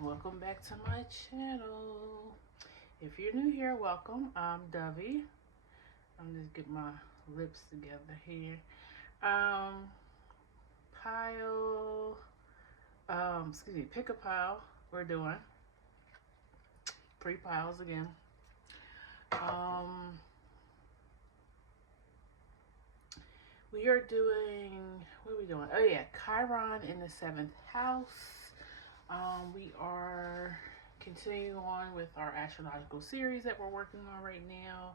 Welcome back to my channel. If you're new here, welcome. I'm Dovey. I'm just getting my lips together here. Pile, pick a pile. We're doing 3 piles again. We are doing, what are we doing? Oh yeah, Chiron in the 7th house. We are continuing on with our astrological series that we're working on right now.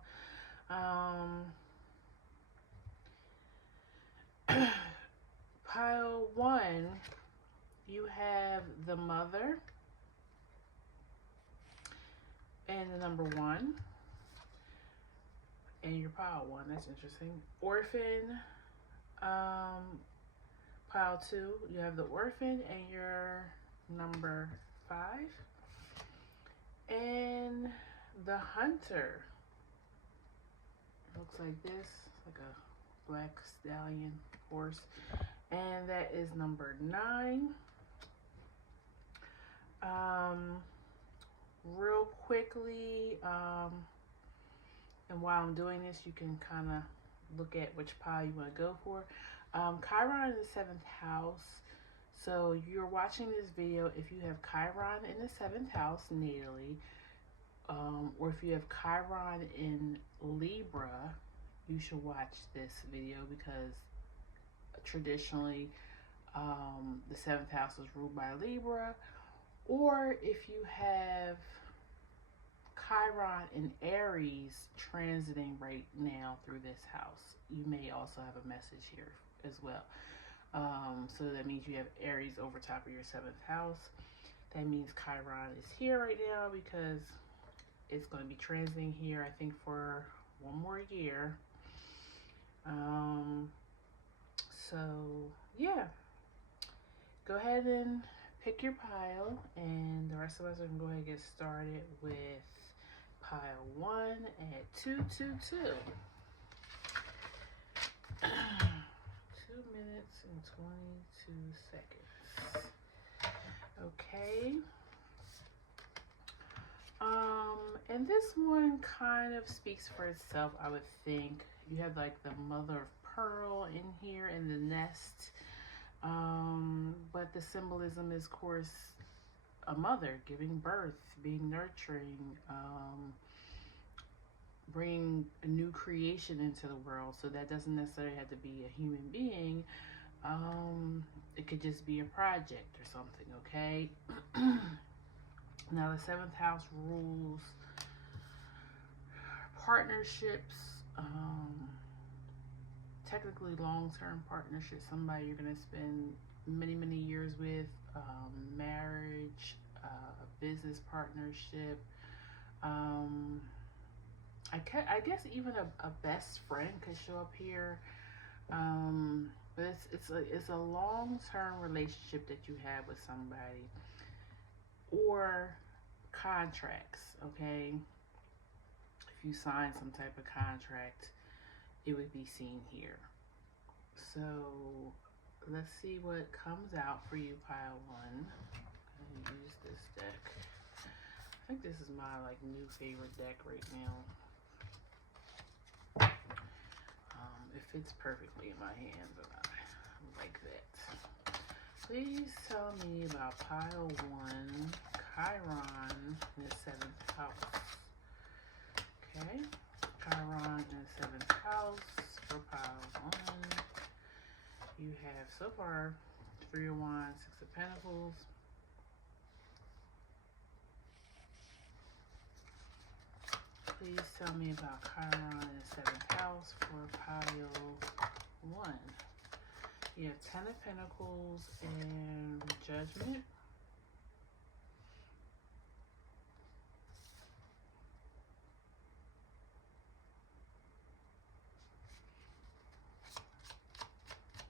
Pile 1, you have the mother and the number 1. And your pile 1, that's interesting. Orphan, pile 2, you have the orphan and your number 5. And the hunter, it looks like this, like a black stallion horse, and that is number 9. Real quickly, and while I'm doing this, you can kind of look at which pile you want to go for. Chiron in the 7th house. So you're watching this video if you have Chiron in the 7th house natally, or if you have Chiron in Libra, you should watch this video because traditionally the 7th house was ruled by Libra. Or if you have Chiron in Aries transiting right now through this house, you may also have a message here as well. So that means you have Aries over top of your 7th house. That means Chiron is here right now because it's going to be transiting here, I think, for 1 more year. So yeah, go ahead and pick your pile, and the rest of us are going to go ahead and get started with pile 1 at 222. 2 minutes and 22 seconds. Okay. And this one kind of speaks for itself, I would think. You have like the mother of pearl in here in the nest. But the symbolism is, of course, a mother giving birth, being nurturing, bringing a new creation into the world. So that doesn't necessarily have to be a human being. It could just be a project or something, okay? Now the 7th house rules partnerships, technically long-term partnerships, somebody you're going to spend many years with, marriage, business partnership, I guess even a best friend could show up here, but it's a long-term relationship that you have with somebody, or contracts, okay? If you sign some type of contract, it would be seen here. So let's see what comes out for you, pile 1. I'm gonna use this deck. I think this is my new favorite deck right now. It fits perfectly in my hands, and I like that. Please tell me about pile 1, Chiron in the 7th house. Okay, Chiron in the 7th house for pile 1. You have so far 3 of Wands, 6 of Pentacles. Please tell me about Chiron in the 7th house for pile 1. You have 10 of Pentacles and Judgment.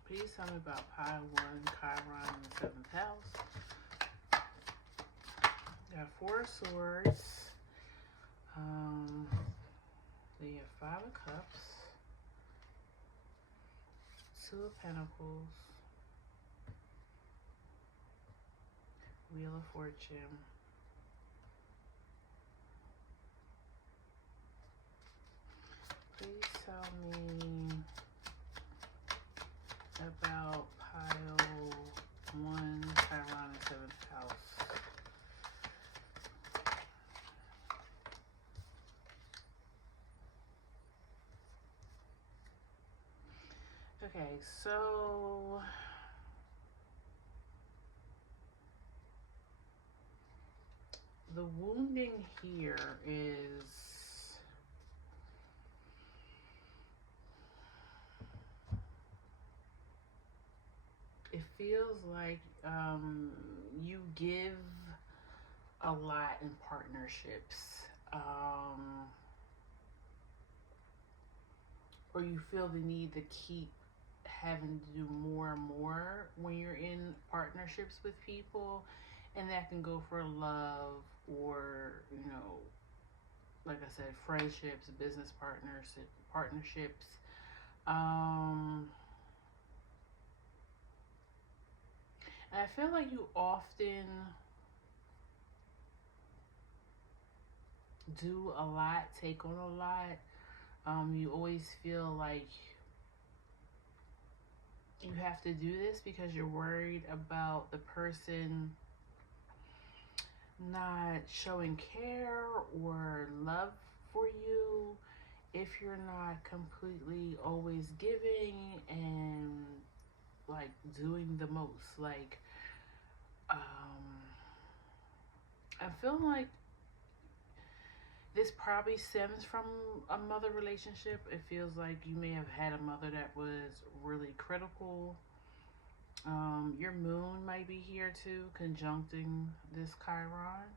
Please tell me about pile 1, Chiron in the 7th house. You have 4 of Swords. Then you have 5 of Cups, 2 of Pentacles, Wheel of Fortune. Please tell me about pile 1, Chiron in 7th house. Okay, so the wounding here is it feels like you give a lot in partnerships, or you feel the need to keep having to do more and more when you're in partnerships with people, and that can go for love or, you know, like I said, friendships, business partnerships. And I feel like you often do a lot, take on a lot. You always feel like you have to do this because you're worried about the person not showing care or love for you if you're not completely always giving and like doing the most. Like, I feel like this probably stems from a mother relationship. It feels like you may have had a mother that was really critical. Your moon might be here too, conjuncting this Chiron.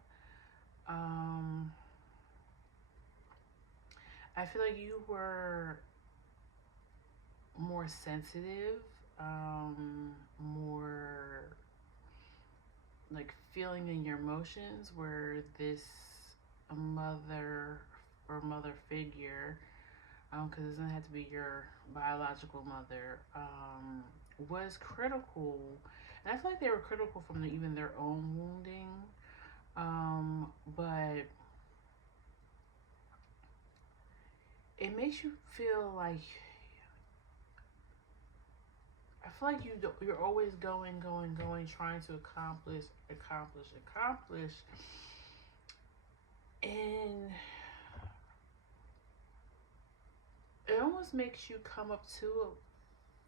I feel like you were more sensitive, more like feeling in your emotions, where this mother or mother figure, because it doesn't have to be your biological mother, was critical. And I feel like they were critical from even their own wounding. But it makes you feel like, I feel like you're always going, trying to accomplish, and it almost makes you come up to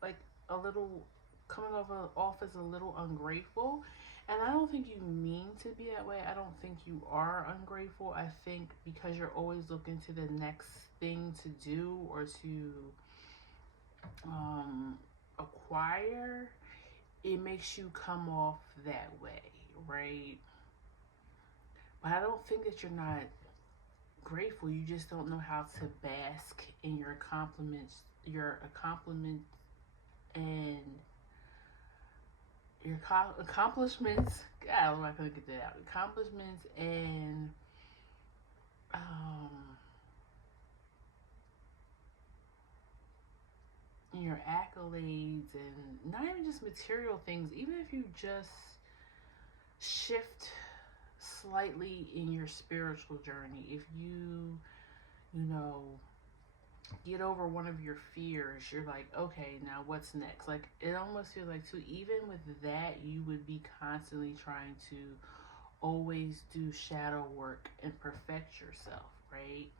like a little, coming off as a little ungrateful. And I don't think you mean to be that way. I don't think you are ungrateful. I think because you're always looking to the next thing to do or to acquire, it makes you come off that way, right? But I don't think that you're not grateful. You just don't know how to bask in your accomplishments and your accomplishments. God, I'm not gonna get that out. Accomplishments and your accolades, and not even just material things. Even if you just shift slightly in your spiritual journey, if you know, get over one of your fears, you're like, okay, now what's next? Like, it almost feels like too, even with that, you would be constantly trying to always do shadow work and perfect yourself, right?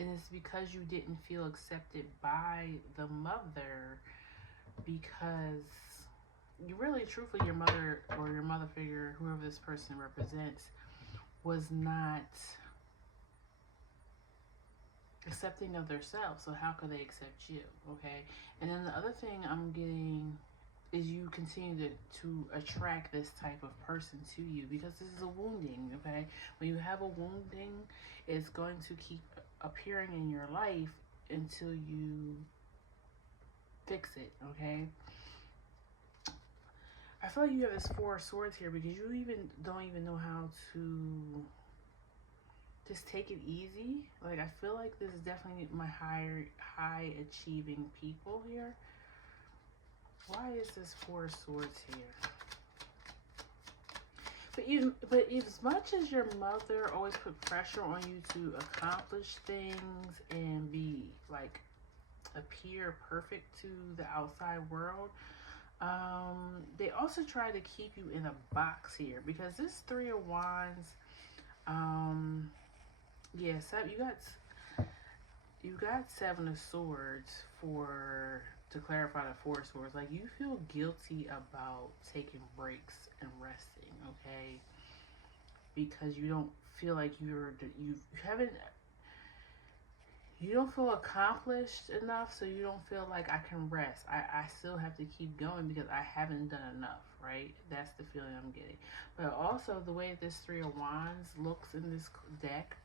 And it's because you didn't feel accepted by the mother, because you really, truthfully, your mother or your mother figure, whoever this person represents, was not accepting of themselves. So how could they accept you? Okay. And then the other thing I'm getting is you continue to attract this type of person to you because this is a wounding. Okay. When you have a wounding, it's going to keep appearing in your life until you fix it. Okay. I feel like you have this 4 of Swords here because you don't even know how to just take it easy. Like, I feel like this is definitely my high achieving people here. Why is this Four of Swords here? But as much as your mother always put pressure on you to accomplish things and be like appear perfect to the outside world, they also try to keep you in a box here because this Three of Wands, yeah, so you got Seven of Swords for to clarify the Four of Swords. Like you feel guilty about taking breaks and resting, okay? Because you don't feel like you haven't you don't feel accomplished enough, so you don't feel like I can rest. I still have to keep going because I haven't done enough, right? That's the feeling I'm getting. But also the way this Three of Wands looks in this deck,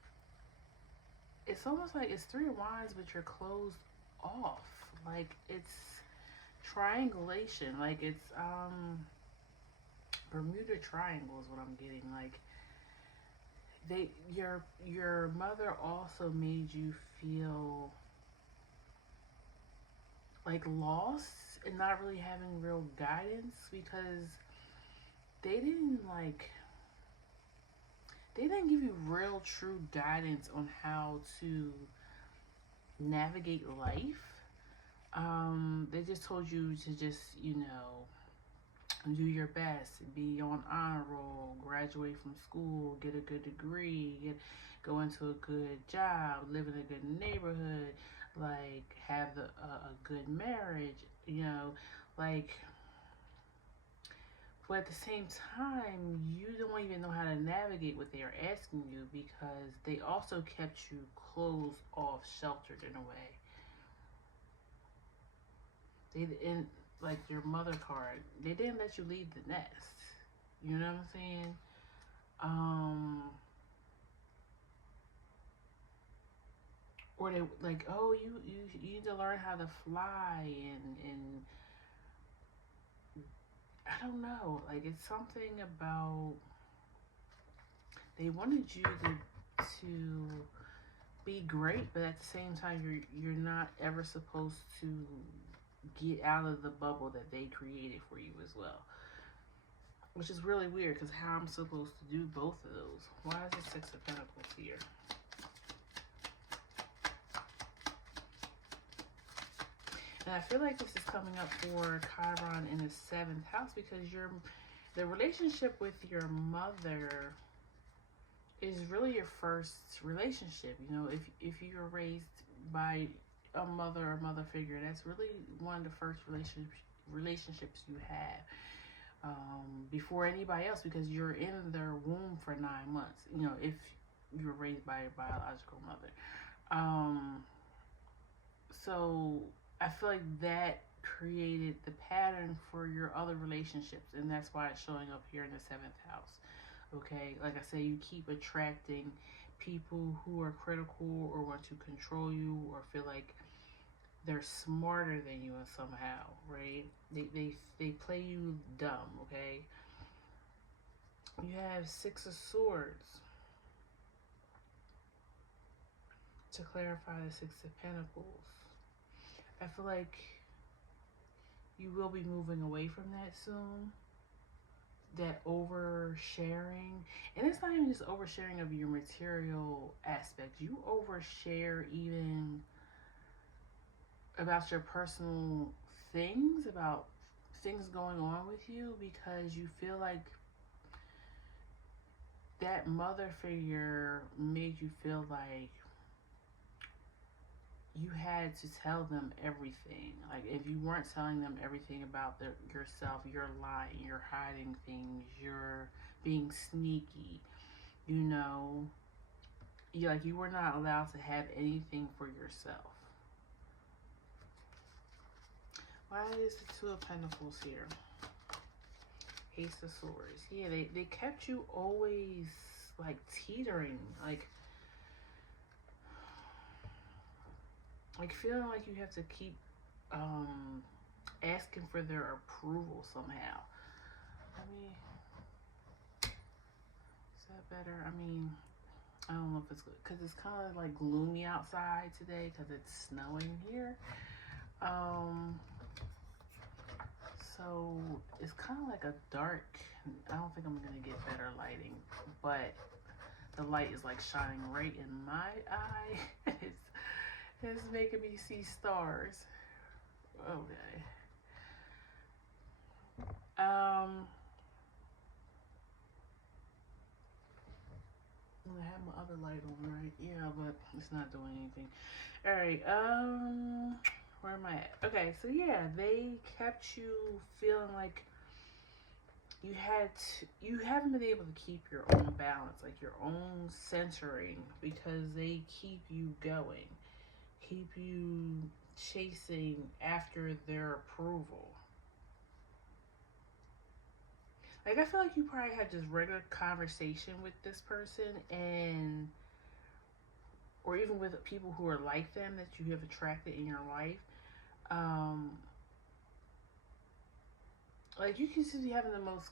it's almost like it's Three of Wands, but you're closed off. Like it's triangulation. Like it's Bermuda Triangle is what I'm getting. Like your mother also made you feel like lost and not really having real guidance because they didn't like they didn't give you real true guidance on how to navigate life. They just told you to just, do your best, be on honor roll, graduate from school, get a good degree, go into a good job, live in a good neighborhood, like have a good marriage, like. But at the same time, you don't even know how to navigate what they are asking you because they also kept you closed off, sheltered in a way. They didn't, like your mother card, they didn't let you leave the nest. You know what I'm saying? Or they like, oh, you need to learn how to fly and I don't know. Like it's something about they wanted you to be great, but at the same time, you're not ever supposed to get out of the bubble that they created for you as well. Which is really weird because how I'm supposed to do both of those? Why is the Six of Pentacles here? And I feel like this is coming up for Chiron in his 7th house because the relationship with your mother is really your first relationship. If you were raised by a mother or mother figure, that's really one of the first relationships you have before anybody else because you're in their womb for 9 months. If you were raised by your biological mother. So I feel like that created the pattern for your other relationships, and that's why it's showing up here in the 7th house. Okay, like I say, you keep attracting people who are critical or want to control you or feel like they're smarter than you somehow, right? They play you dumb, okay? You have Six of Swords to clarify the Six of Pentacles. I feel like you will be moving away from that soon. That oversharing, and it's not even just oversharing of your material aspects. You overshare even about your personal things, about things going on with you because you feel like that mother figure made you feel like you had to tell them everything. Like if you weren't telling them everything about yourself, you're lying, you're hiding things, you're being sneaky. You were not allowed to have anything for yourself. Why is the Two of Pentacles here? Ace of Swords. Yeah, they kept you always like teetering, like feeling like you have to keep asking for their approval somehow. Is that better? I don't know if it's good because it's kind of like gloomy outside today because it's snowing here. So it's kind of like a dark. I don't think I'm gonna get better lighting, but the light is like shining right in my eye. It's making me see stars. Okay. I have my other light on, right? Yeah, but it's not doing anything. All right. Where am I at? Okay, so yeah, they kept you feeling like you haven't been able to keep your own balance, like your own centering, because they keep you going, keep you chasing after their approval. Like, I feel like you probably had just regular conversation with this person, and or even with people who are like them that you have attracted in your life. Um, like, you can just be having the most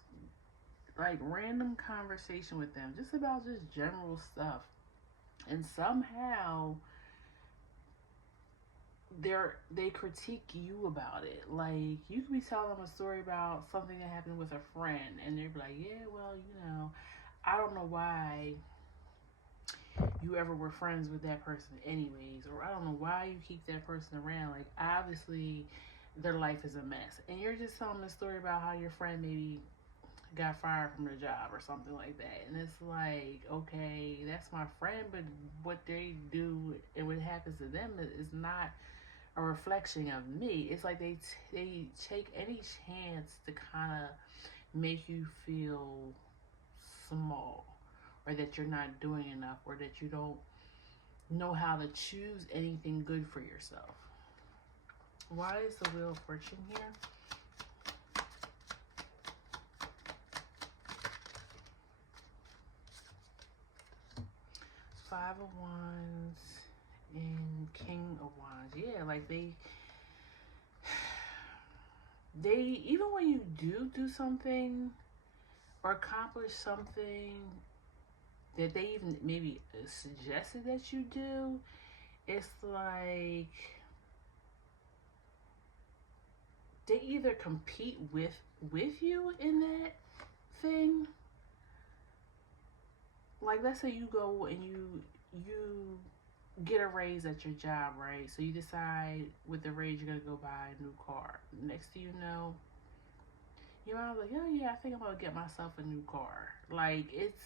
like random conversation with them, just about just general stuff, and somehow they critique you about it. Like, you could be telling them a story about something that happened with a friend, and they'd be like, "Yeah, well, I don't know why you ever were friends with that person anyways, or I don't know why you keep that person around. Like, obviously their life is a mess." And you're just telling them a story about how your friend maybe got fired from their job or something like that. And it's like, okay, that's my friend, but what they do and what happens to them is not a reflection of me. It's like they take any chance to kind of make you feel small, or that you're not doing enough, or that you don't know how to choose anything good for yourself. Why is the Wheel of Fortune here? Five of Wands and King of Wands. Yeah, like they even when you do something or accomplish something that they even maybe suggested that you do, it's like they either compete with you in that thing. Like, let's say you go and you get a raise at your job, right? So you decide with the raise you're gonna go buy a new car. Next thing you know, your mom's like, "Oh yeah, I think I'm gonna get myself a new car." Like, it's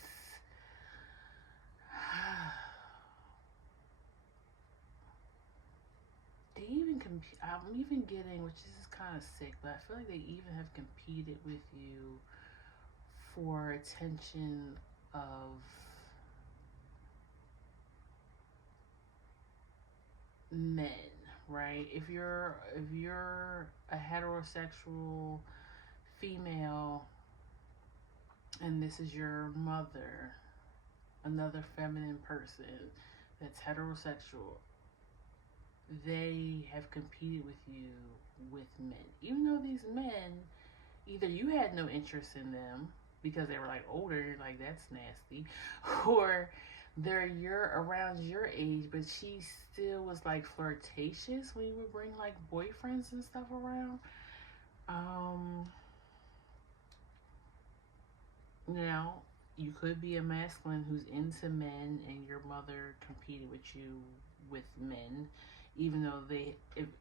they even compete. I'm even getting, which is kind of sick, but I feel like they even have competed with you for attention of men, right? If you're a heterosexual female and this is your mother, another feminine person that's heterosexual, they have competed with you with men. Even though these men, either you had no interest in them because they were like older, you're like, that's nasty, or they're around your age, but she still was like flirtatious when you would bring like boyfriends and stuff around. Um, Now, you could be a masculine who's into men, and your mother competed with you with men, even though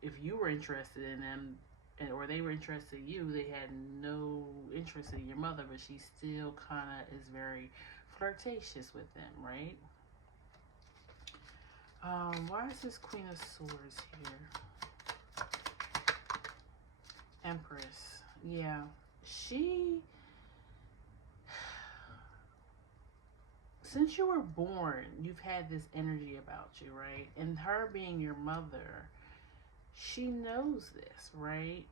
if you were interested in them, or they were interested in you, they had no interest in your mother, but she still kind of is very flirtatious with them, right? Why is this Queen of Swords here? Empress. Yeah. She, since you were born, you've had this energy about you, right? And her being your mother, she knows this, right?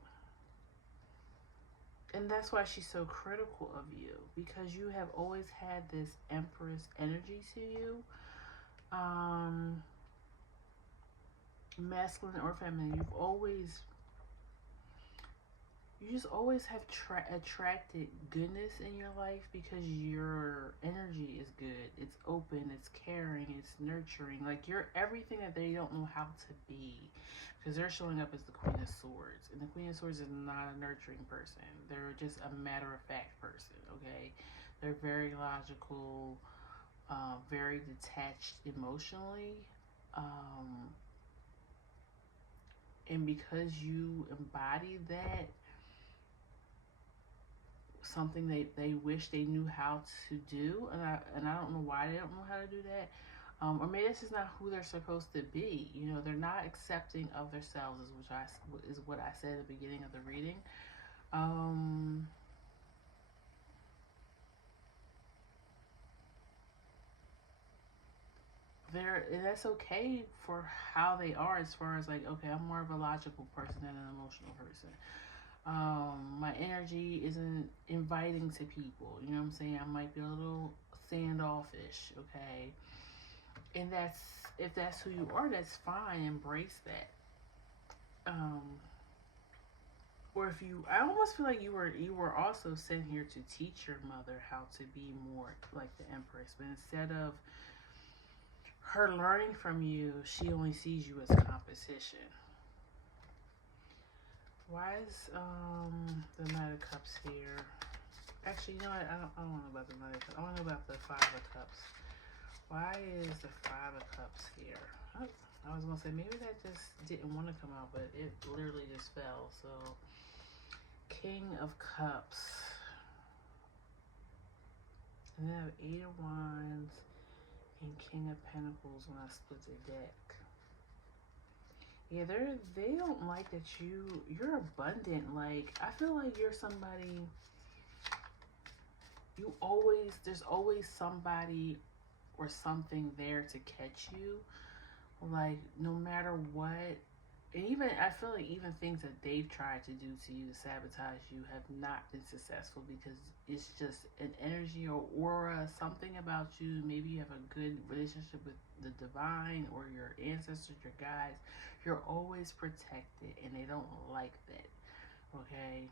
And that's why she's so critical of you, because you have always had this Empress energy to you. Um, Masculine or feminine, you just always have attracted goodness in your life because your energy is good. It's open, it's caring, it's nurturing. Like you're everything that they don't know how to be. Because they're showing up as the Queen of Swords. And the Queen of Swords is not a nurturing person. They're just a matter of fact person, okay? They're very logical, very detached emotionally. Um, and because you embody that, something they wish they knew how to do, and I don't know why they don't know how to do that. Or maybe this is not who they're supposed to be. You know, they're not accepting of themselves, is what I said at the beginning of the reading. Um, and that's okay for how they are, as far as like, okay, I'm more of a logical person than an emotional person. My energy isn't inviting to people. You know what I'm saying? I might be a little standoffish, okay? And that's, if that's who you are, that's fine. Embrace that. Um, or if you, I almost feel like you were also sent here to teach your mother how to be more like the Empress, but instead of her learning from you, she only sees you as competition. Why is the Knight of Cups here? Actually, you know what? I don't know about the Knight of Cups. I want to know about the Five of Cups. Why is the Five of Cups here? Oh, I was gonna say maybe that just didn't want to come out, but it literally just fell. So, King of Cups. And then I have Eight of Wands and King of Pentacles when I split the deck. Yeah, they don't like that you're abundant. Like, I feel like you're somebody, there's always somebody or something there to catch you. Like, no matter what. And even, I feel like even things that they've tried to do to you to sabotage you have not been successful, because it's just an energy or aura, something about you. Maybe you have a good relationship with the divine or your ancestors, your guides. You're always protected, and they don't like that. Okay?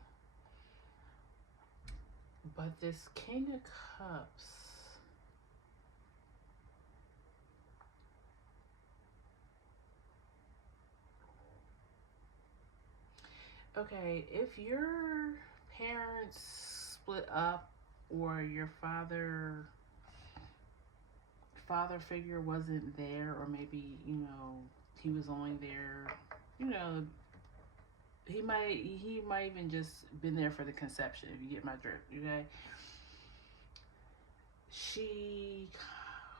But this King of Cups, okay, if your parents split up, or your father figure wasn't there, or maybe, he was only there, you know, he might even just been there for the conception, if you get my drift, okay? She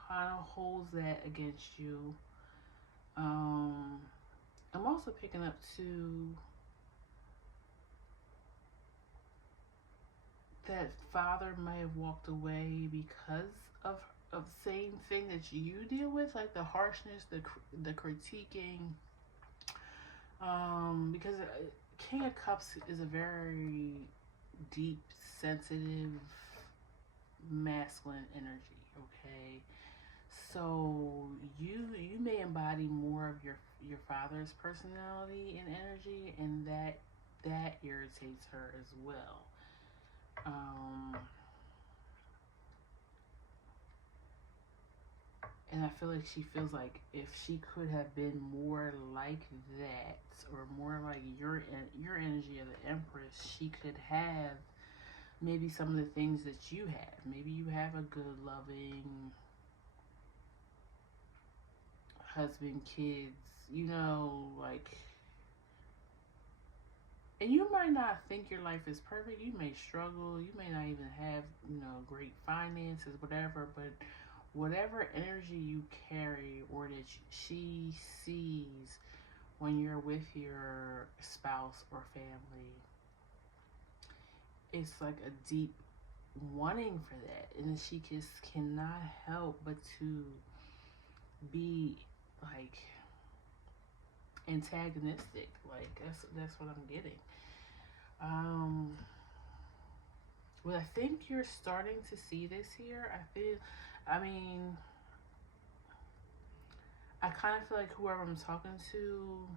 kind of holds that against you. um I'm also picking up too that father may have walked away because of same thing that you deal with, like the harshness, the critiquing. Because King of Cups is a very deep, sensitive, masculine energy. Okay, so you may embody more of your father's personality and energy, and that irritates her as well. Um, and I feel like she feels like if she could have been more like that, or more like your energy of the Empress, she could have maybe some of the things that you have. Maybe you have a good, loving husband, kids, like, and you might not think your life is perfect. You may struggle. You may not even have, great finances, whatever. But whatever energy you carry, or that she sees when you're with your spouse or family, it's like a deep wanting for that. And she just cannot help but to be like antagonistic. Like, that's what I'm getting. Um, well, I think you're starting to see this here. I mean, I kind of feel like whoever I'm talking to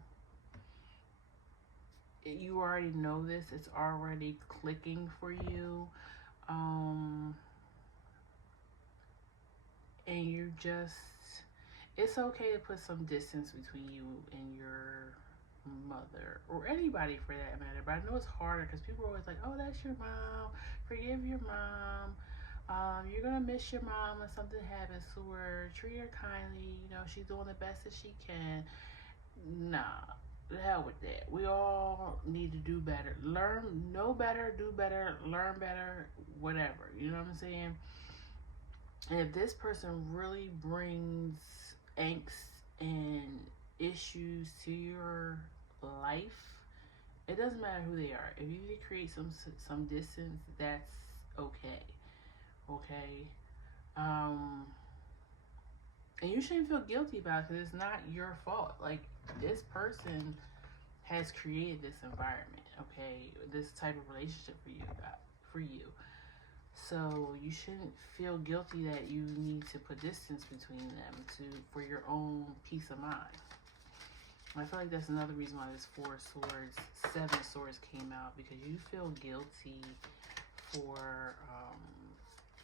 you already know this. It's already clicking for you. Um, and you just, it's okay to put some distance between you and your mother or anybody for that matter. But I know it's harder because people are always like, oh, that's your mom. Forgive your mom. You're gonna miss your mom when something happens to her. Treat her kindly. You know, she's doing the best that she can. Nah, the hell with that. We all need to do better. Learn, know better, do better, learn better, whatever. You know what I'm saying? And if this person really brings angst and issues to your life, it doesn't matter who they are. If you need to create some distance, that's okay. Okay. Um, and you shouldn't feel guilty about it because it's not your fault. Like, this person has created this environment, okay, this type of relationship for you. So you shouldn't feel guilty that you need to put distance between them for your own peace of mind. I feel like that's another reason why this 4 swords, 7 swords came out, because you feel guilty for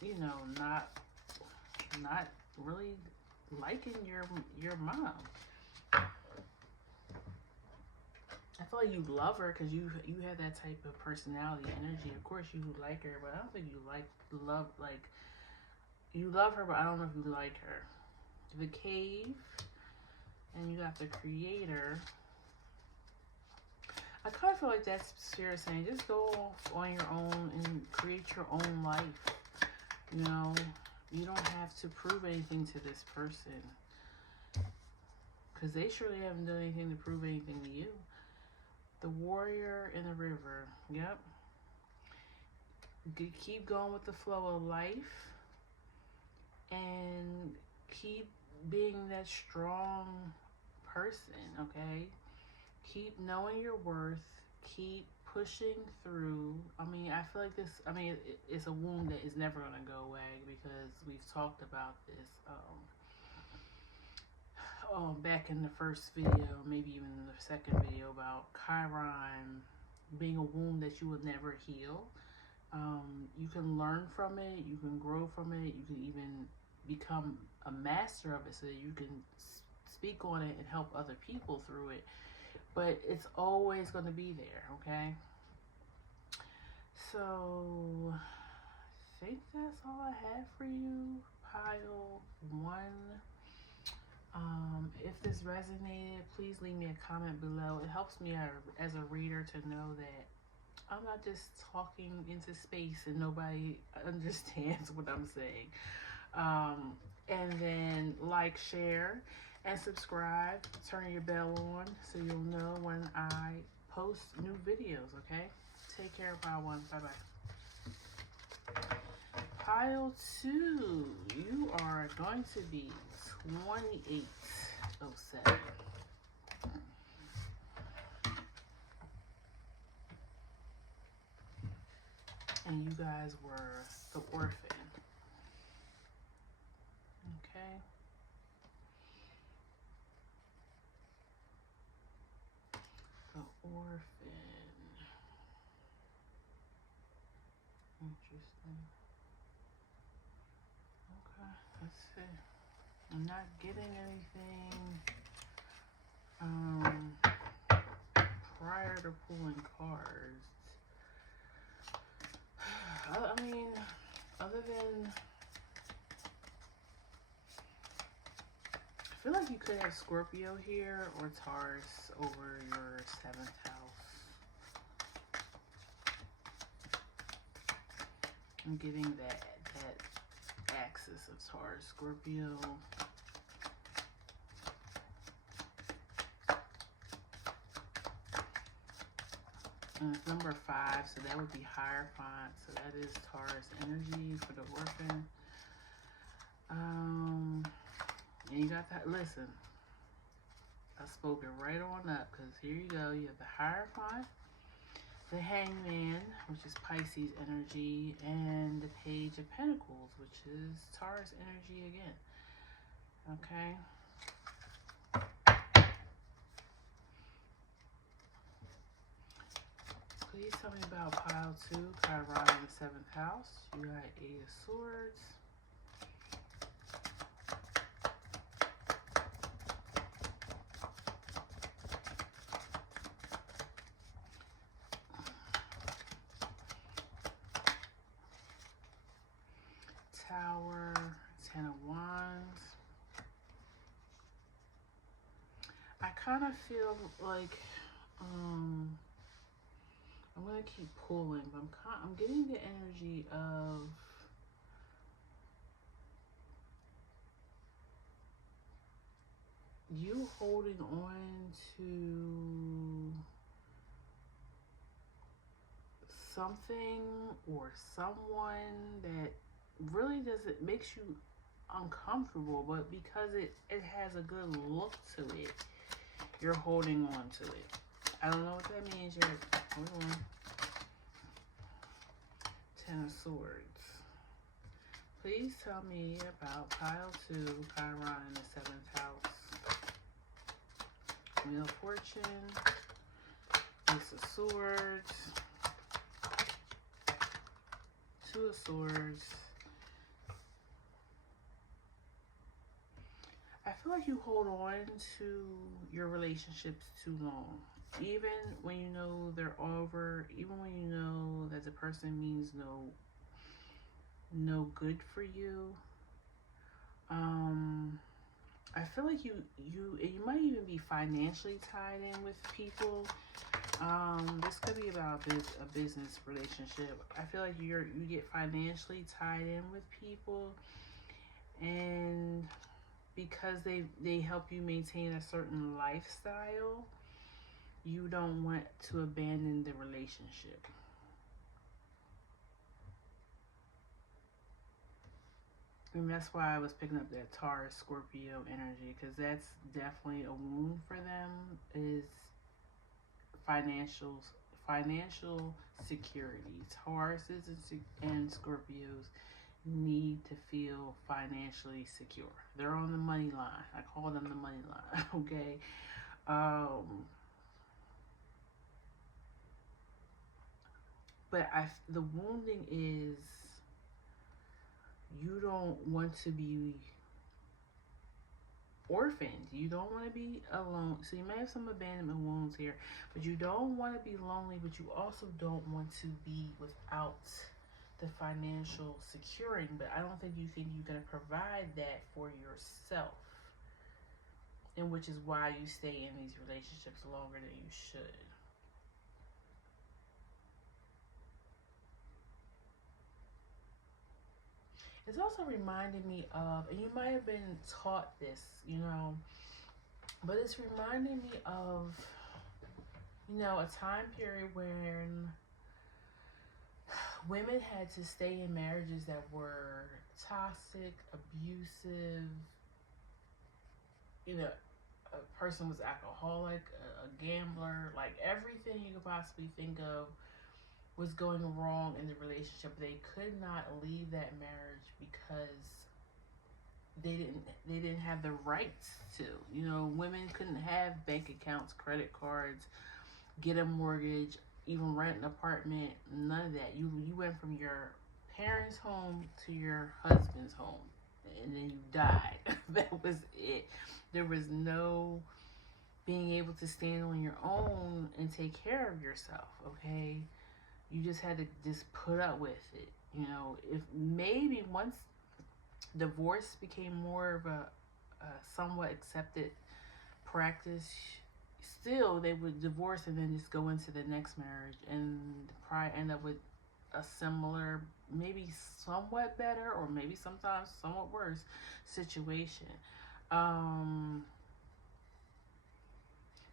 you know, not really liking your mom. I feel like you love her because you have that type of personality, energy. Of course, you like her, but I don't think you you love her, but I don't know if you like her. The cave, and you got the creator. I kind of feel like that's spirit saying, just go off on your own and create your own life. You know, you don't have to prove anything to this person, because they surely haven't done anything to prove anything to you. The warrior in the river. Yep. Keep going with the flow of life. And keep being that strong person, okay? Keep knowing your worth. Keep pushing through. I mean, I feel like this, it's a wound that is never going to go away, because we've talked about this back in the first video, maybe even in the second video, about Chiron being a wound that you will never heal. You can learn from it, you can grow from it, you can even become a master of it so that you can speak on it and help other people through it. But it's always going to be there, okay? So, I think that's all I have for you, pile 1. If this resonated, please leave me a comment below. It helps me as a reader to know that I'm not just talking into space and nobody understands what I'm saying. And then like, share, and subscribe. Turn your bell on so you'll know when I post new videos, okay? Take care, pile 1. Bye-bye. Pile 2, you are going to be 2807. And you guys were the orphan. Okay. The orphan. Interesting. Okay, let's see. I'm not getting anything prior to pulling cards. I mean, other than, I feel like you could have Scorpio here or Taurus over your 7th house. I'm getting that axis of Taurus, Scorpio. And it's number 5, so that would be Hierophant. So that is Taurus energy for the orphan. And you got that. Listen, I spoke it right on up, because here you go. You have the Hierophant, the Hangman, which is Pisces energy, and the Page of Pentacles, which is Taurus energy again. Okay. Please tell me about pile 2, Chiron in the 7th house. You got 8 of Swords. Tower, 10 of Wands. I kind of feel like I'm gonna keep pulling, but I'm getting the energy of you holding on to something or someone that really doesn't makes you uncomfortable, but because it has a good look to it, you're holding on to it. I don't know what that means yet. Hold on. 10 of Swords. Please tell me about pile 2, Chiron in the 7th house. Wheel of Fortune. Ace of Swords. 2 of Swords. I feel like you hold on to your relationships too long. Even when you know they're over, even when you know that the person means no good for you. I feel like you might even be financially tied in with people. This could be about a business relationship. I feel like you get financially tied in with people, and because they help you maintain a certain lifestyle, you don't want to abandon the relationship. And that's why I was picking up that Taurus Scorpio energy, because that's definitely a wound for them, is financial security. Tauruses and Scorpios need to feel financially secure. They're on the money line. I call them the money line. Okay. But the wounding is you don't want to be orphaned. You don't want to be alone. So you may have some abandonment wounds here, but you don't want to be lonely, but you also don't want to be without the financial securing. But I don't think you're going to provide that for yourself, and which is why you stay in these relationships longer than you should. It's also reminding me of, and you might have been taught this, but it's reminding me of, a time period when women had to stay in marriages that were toxic, abusive. A person was alcoholic, a gambler, like everything you could possibly think of was going wrong in the relationship. They could not leave that marriage because they didn't have the rights to. Women couldn't have bank accounts, credit cards, get a mortgage, even rent an apartment. None of that. You went from your parents' home to your husband's home, and then you died. That was it. There was no being able to stand on your own and take care of yourself. Okay. You just had to just put up with it. If maybe once divorce became more of a somewhat accepted practice, still they would divorce and then just go into the next marriage and probably end up with a similar, maybe somewhat better, or maybe sometimes somewhat worse situation.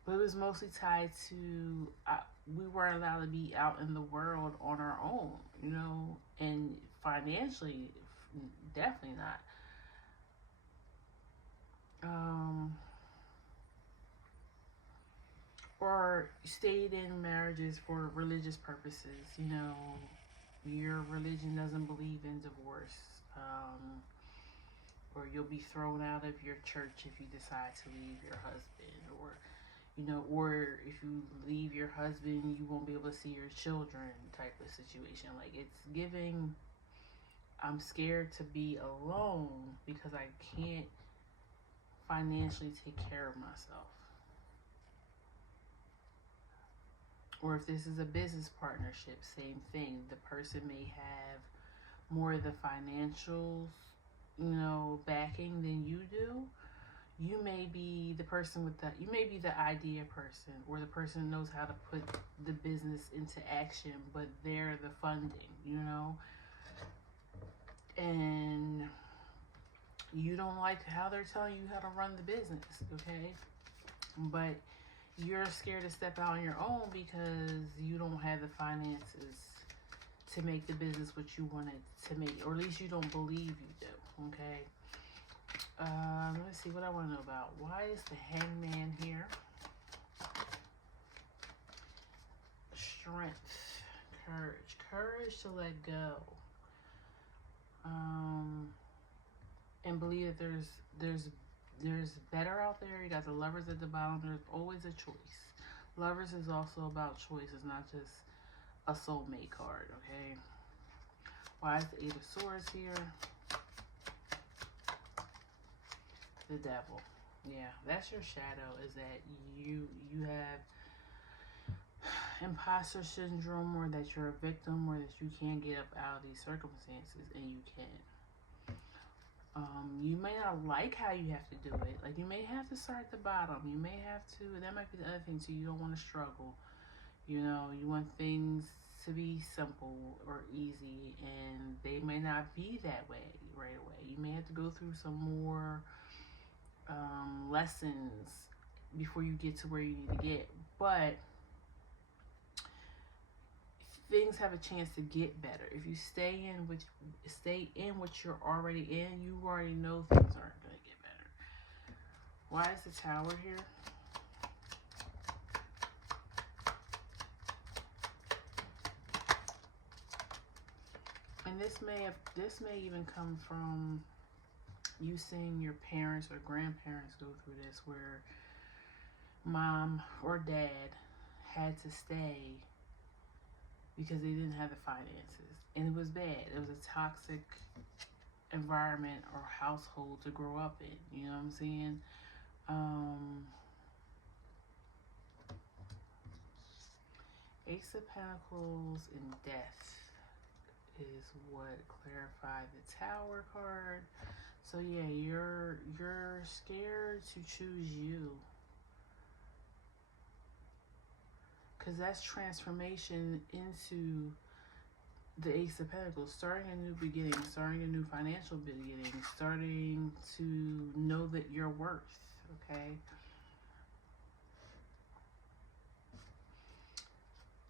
But it was mostly tied to we weren't allowed to be out in the world on our own, and financially, definitely not. Or stayed in marriages for religious purposes. Your religion doesn't believe in divorce, or you'll be thrown out of your church if you decide to leave your husband, or You know, or if you leave your husband, you won't be able to see your children type of situation. Like, it's giving, I'm scared to be alone because I can't financially take care of myself. Or if this is a business partnership, same thing. The person may have more of the financials, you know, backing than you do. You may be the person with the, you may be the idea person, or the person who knows how to put the business into action, but they're the funding, you know. And you don't like how they're telling you how to run the business, okay? But you're scared to step out on your own because you don't have the finances to make the business what you want it to make, or at least you don't believe you do, okay? Let me see what I want to know about. Why is the Hangman here? Strength, courage to let go, and believe that there's better out there. You got the Lovers at the bottom. There's always a choice. Lovers is also about choice. It's not just a soulmate card, okay? Why is the Eight of Swords here? The Devil. Yeah, that's your shadow, is that you have imposter syndrome, or that you're a victim, or that you can't get up out of these circumstances, and you can. You may not like how you have to do it. Like, you may have to start at the bottom. You may have to, that might be the other thing too. You don't want to struggle. You know, you want things to be simple or easy, and they may not be that way right away. You may have to go through some more lessons before you get to where you need to get. But things have a chance to get better if you stay in what you're already in. You already know things aren't going to get better. Why is the Tower here? And this may even come from you seeing your parents or grandparents go through this, where mom or dad had to stay because they didn't have the finances, and it was bad. It was a toxic environment or household to grow up in. You know what I'm saying? Ace of Pentacles and Death is what clarified the Tower card. So yeah, you're scared to choose you, because that's transformation into the Ace of Pentacles, starting a new beginning, starting a new financial beginning, starting to know that you're worth, okay?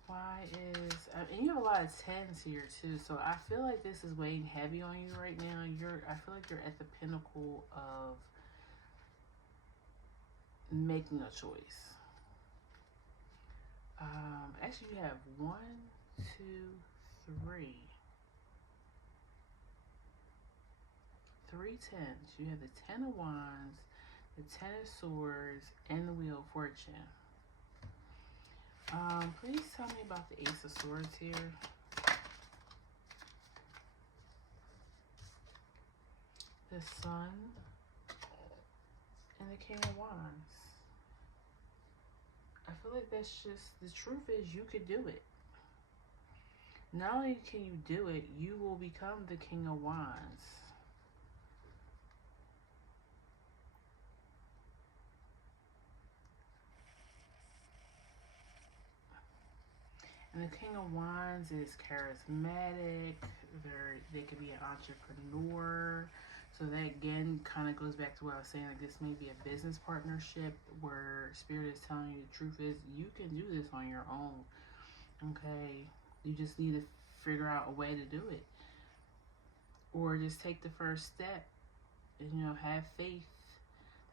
Why is, and you have a lot of tens here too, so I feel like this is weighing heavy on you right now. I feel like you're at the pinnacle of making a choice. Actually, you have 1, 2, 3. 3 tens. You have the Ten of Wands, the Ten of Swords, and the Wheel of Fortune. Please tell me about the Ace of Swords here. The Sun and the King of Wands. I feel like that's just, the truth is you could do it. Not only can you do it, you will become the King of Wands. And the King of Wands is charismatic. They could be an entrepreneur. So that again kind of goes back to what I was saying. Like, this may be a business partnership where Spirit is telling you the truth is you can do this on your own. Okay, you just need to figure out a way to do it, or just take the first step and, you know, have faith.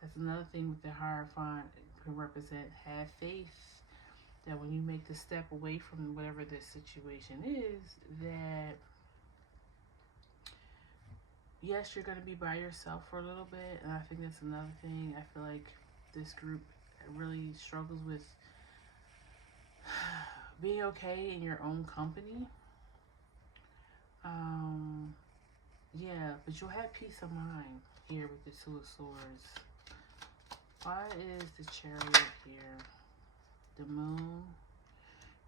That's another thing with the Hierophant can represent. Have faith that when you make the step away from whatever this situation is, that yes, you're going to be by yourself for a little bit. And I think that's another thing. I feel like this group really struggles with being okay in your own company. Yeah, but you'll have peace of mind here with the Two of Swords. Why is the Chariot here? The Moon.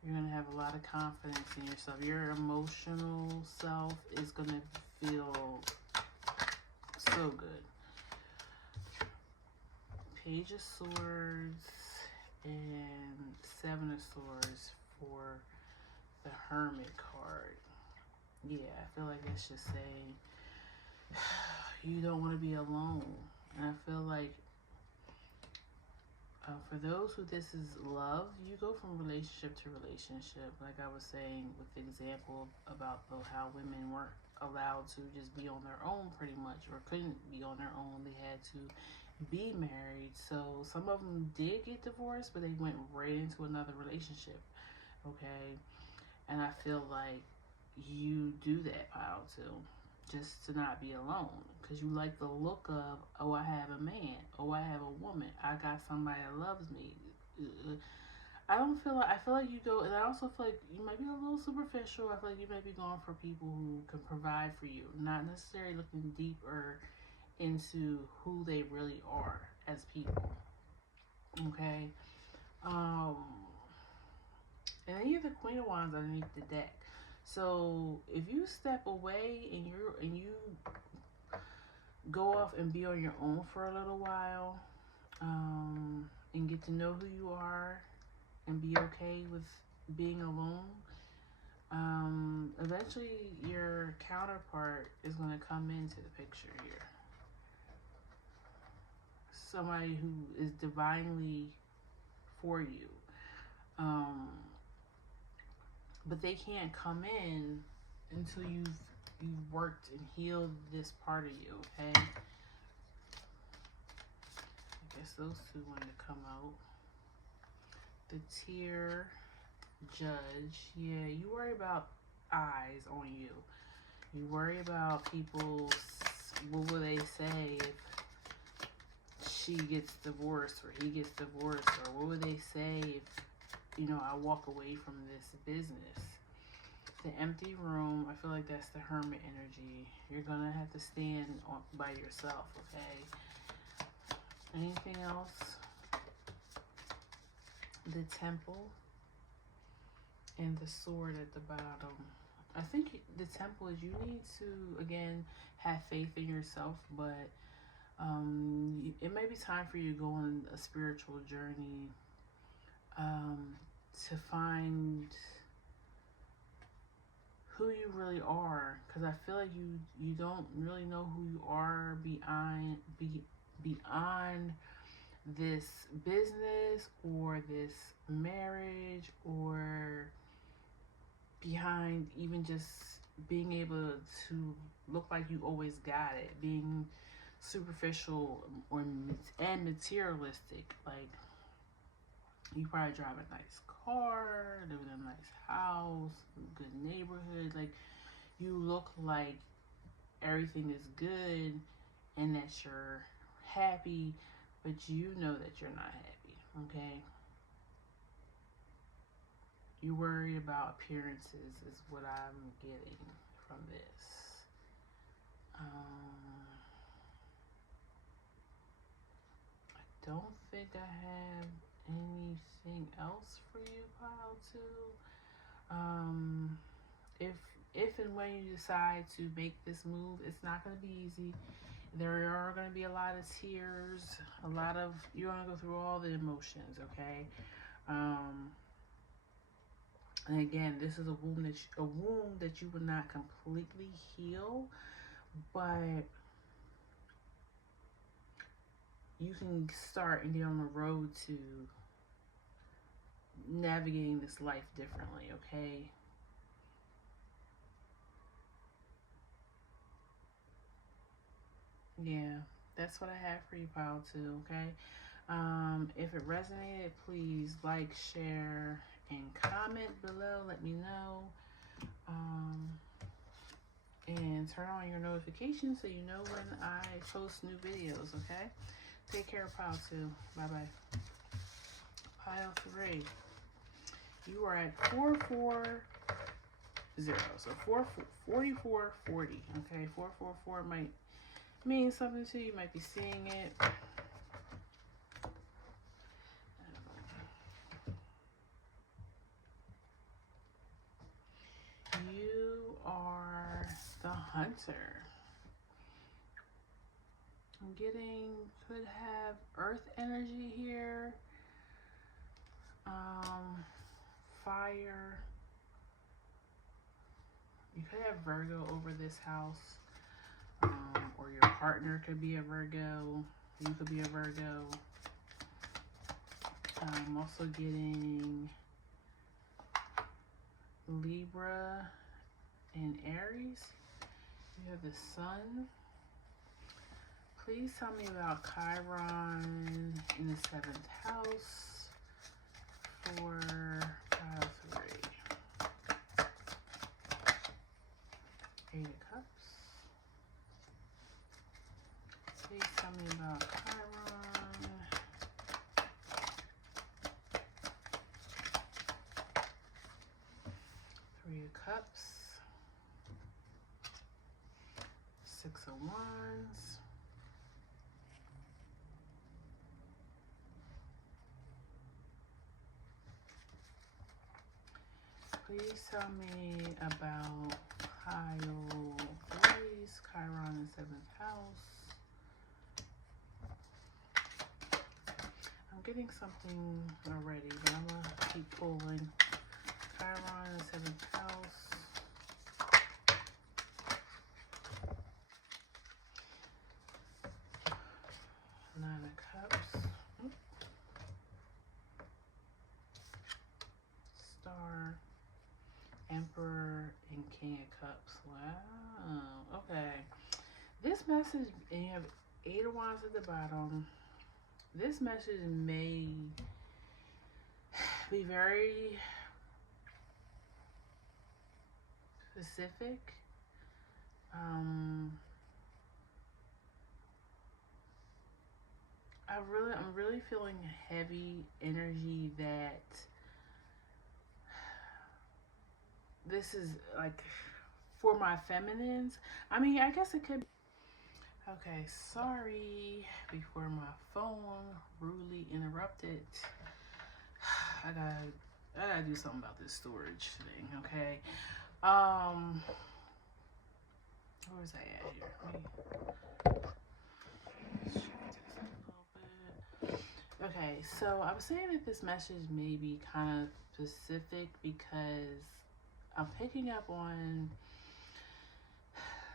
You're going to have a lot of confidence in yourself. Your emotional self is going to feel so good. Page of Swords and Seven of Swords for the Hermit card. Yeah, I feel like it's just saying you don't want to be alone. And I feel like for those who this is love, you go from relationship to relationship. Like I was saying with the example about how women weren't allowed to just be on their own pretty much, or couldn't be on their own. They had to be married. So some of them did get divorced, but they went right into another relationship. Okay. And I feel like you do that, pile too, just to not be alone, because you like the look of, oh, I have a man, oh, I have a woman, I got somebody that loves me. I feel like you go, and I also feel like you might be a little superficial. I feel like you might be going for people who can provide for you, not necessarily looking deeper into who they really are as people. Okay. And then you have the Queen of Wands underneath the deck. So if you step away and you go off and be on your own for a little while, and get to know who you are and be okay with being alone, eventually your counterpart is going to come into the picture here. Somebody who is divinely for you. But they can't come in until you've worked and healed this part of you, okay? I guess those two want to come out. The Tear, Judge. Yeah, you worry about eyes on you. You worry about people's, what will they say if she gets divorced or he gets divorced, or what would they say if, I walk away from this business. The Empty Room, I feel like that's the Hermit energy. You're gonna have to stand by yourself, okay? Anything else? The Temple and the Sword at the bottom. I think the Temple is you need to, again, have faith in yourself, but it may be time for you to go on a spiritual journey, to find who you really are, because I feel like you don't really know who you are beyond this business or this marriage, or behind even just being able to look like you always got it, being superficial and materialistic. Like, you probably drive a nice car, live in a nice house, good neighborhood. Like, you look like everything is good and that you're happy, but you know that you're not happy, okay? You worry about appearances is what I'm getting from this. I don't think I have anything else for you, pile two. If and when you decide to make this move, it's not going to be easy. There are going to be a lot of tears, you're going to go through all the emotions, okay? And again, this is a wound that you will not completely heal, but you can start and get on the road to navigating this life differently, okay? Yeah, that's what I have for you, pile two, okay? If it resonated, please like, share, and comment below. Let me know. And turn on your notifications so you know when I post new videos, okay? Take care, pile two. Bye-bye. Pile 3. You are at 440. So 4440. Okay, 444 might mean something to you. You might be seeing it. You are the hunter. I'm getting, could have earth energy here. Fire. You could have Virgo over this house. Or your partner could be a Virgo. You could be a Virgo. I'm also getting Libra and Aries. You have the Sun. Please tell me about Chiron in the 7th house for pile 3. 8 of Cups. Please tell me about Chiron. 3 of Cups. 6 of Wands. Please tell me about pile 3's Chiron in 7th house. I'm getting something already, but I'm going to keep pulling. Chiron in 7th house. 9 of Cups. Star. Emperor and King of Cups. Wow. Okay. This message, and you have 8 of Wands at the bottom. This message may be very specific. I'm really feeling heavy energy that this is like for my feminines. I mean, I guess it could. Okay, sorry before my phone rudely interrupted. I gotta do something about this storage thing. Okay. Where is I at here? Okay, so I was saying that this message may be kind of specific because I'm picking up on,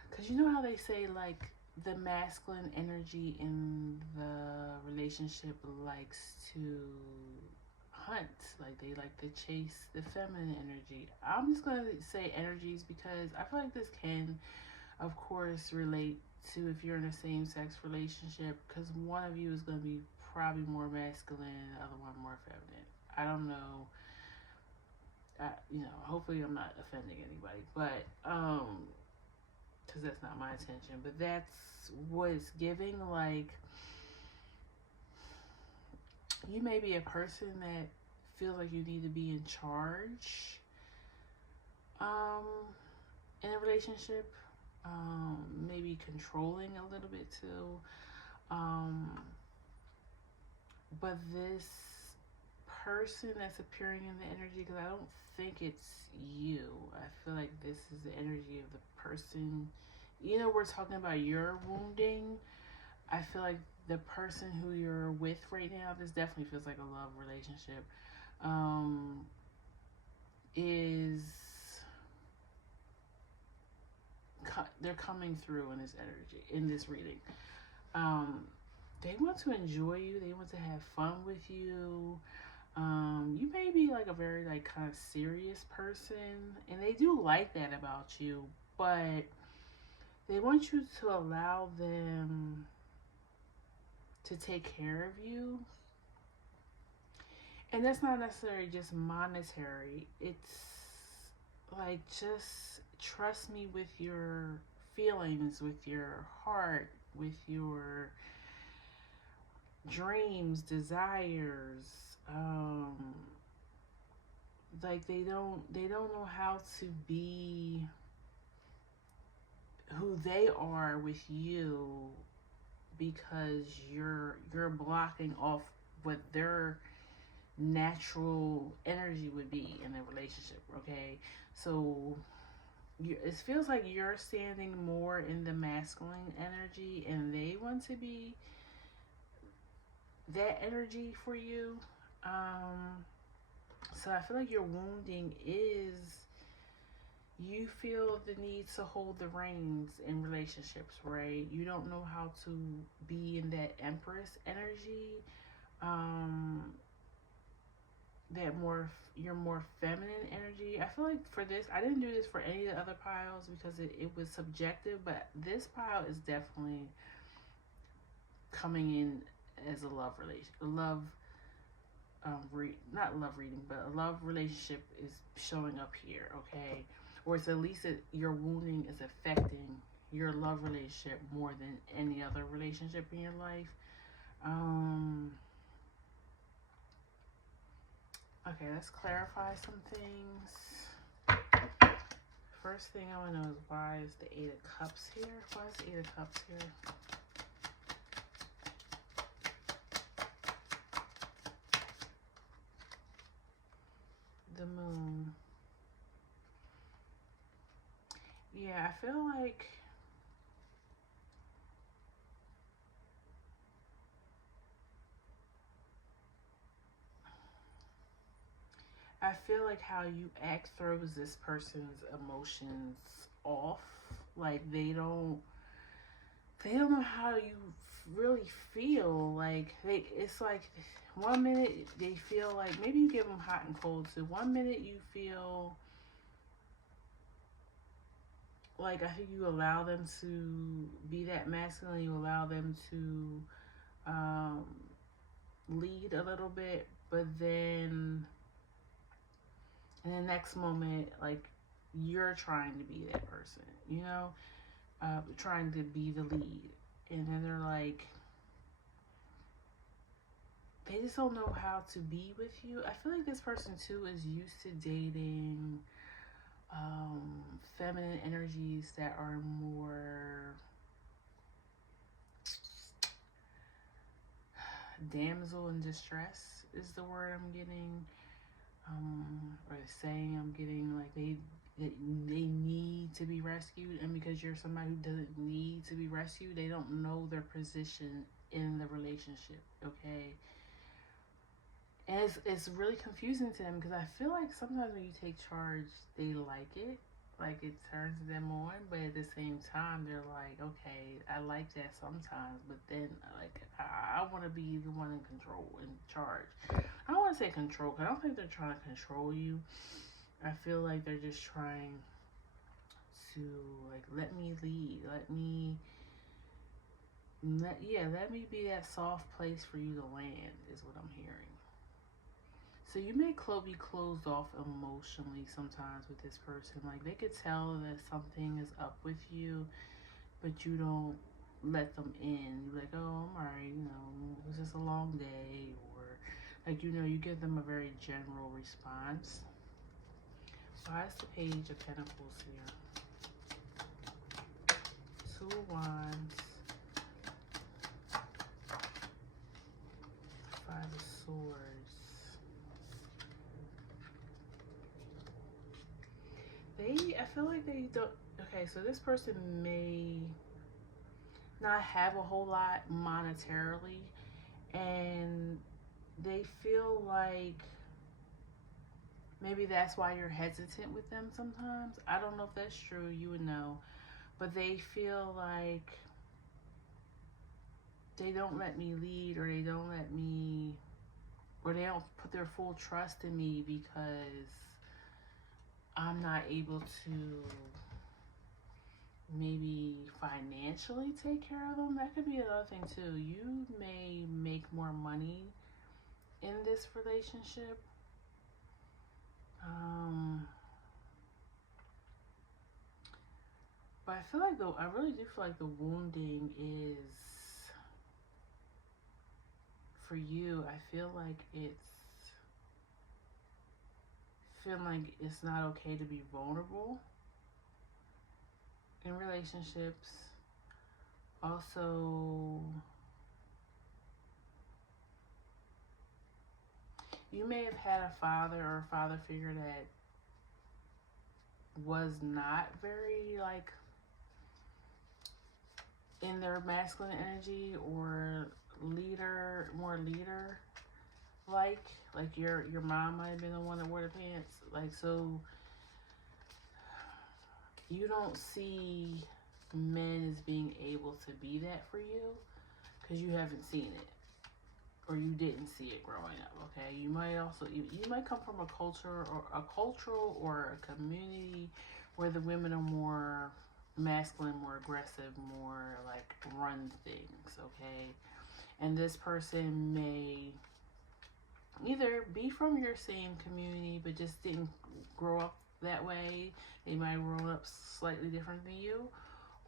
because you know how they say like the masculine energy in the relationship likes to hunt, like they like to chase the feminine energy. I'm just gonna say energies because I feel like this can, of course, relate to if you're in a same-sex relationship, because one of you is going to be probably more masculine, the other one more feminine. I don't know. Hopefully I'm not offending anybody, but because that's not my intention. But that's what it's giving. Like, you may be a person that feels like you need to be in charge in a relationship. Maybe controlling a little bit too. But this person that's appearing in the energy, because I don't think it's you. I feel like this is the energy of the person. We're talking about your wounding. I feel like the person who you're with right now, this definitely feels like a love relationship, they're coming through in this energy, in this reading. They want to enjoy you. They want to have fun with you. You may be like a very like kind of serious person, and they do like that about you, but they want you to allow them to take care of you. And that's not necessarily just monetary. It's like, just trust me with your feelings, with your heart, with your dreams, desires. um like they don't know how to be who they are with you, because you're blocking off what their natural energy would be in a relationship. Okay, so it feels like you're standing more in the masculine energy, and they want to be that energy for you. um so I feel like your wounding is, you feel the need to hold the reins in relationships, right? You don't know how to be in that empress energy. um that more your more feminine energy. I feel like for this, I didn't do this for any of the other piles because it was subjective, but this pile is definitely coming in as a love relation, love not love reading, but a love relationship is showing up here. Okay, or it's at least your wounding is affecting your love relationship more than any other relationship in your life. um okay, let's clarify some things. First thing I want to know is, why is the Eight of Cups here? Why is the Eight of Cups here? The Moon. Yeah, I feel like how you act throws this person's emotions off. Like they don't know how you really feel. Like it's like 1 minute they feel like, maybe you give them hot and cold. So 1 minute you feel like, I think you allow them to be that masculine. You allow them to um, lead a little bit, but then in the next moment, like, you're trying to be that person, trying to be the lead, and then they're like, they just don't know how to be with you. I feel like this person too is used to dating feminine energies that are more damsel in distress is the word I'm getting, or the saying I'm getting. Like they need to be rescued, and because you're somebody who doesn't need to be rescued, they don't know their position in the relationship. Okay, and it's really confusing to them, because I feel like sometimes when you take charge, they like it. Like, it turns them on, but at the same time, they're like, okay, I like that sometimes, but then, like, I want to be the one in control, in charge. I don't want to say control, because I don't think they're trying to control you. I feel like they're just trying to, like, let me lead, let me be that soft place for you to land, is what I'm hearing. So you may be closed off emotionally sometimes with this person. Like, they could tell that something is up with you, but you don't let them in. You're like, oh, I'm alright, it was just a long day. Or, like, you give them a very general response. Why is the Page of Pentacles here? Two of Wands. Five of Swords. I feel like they don't. Okay, so this person may not have a whole lot monetarily, and they feel like maybe that's why you're hesitant with them sometimes. I don't know if that's true, you would know. But they feel like they don't let me lead, or they don't put their full trust in me, because I'm not able to maybe financially take care of them. That could be another thing too. You may make more money in this relationship. But I really do feel like the wounding is, for you, I feel like it's feeling like it's not okay to be vulnerable in relationships. Also, you may have had a father or a father figure that was not very like in their masculine energy, or more leader like your mom might have been the one that wore the pants. Like, so you don't see men as being able to be that for you because you haven't seen it, or you didn't see it growing up. Okay, you might also you might come from a cultural or a community where the women are more masculine, more aggressive, more like run things. Okay, and this person may either be from your same community but just didn't grow up that way. They might have grown up slightly different than you,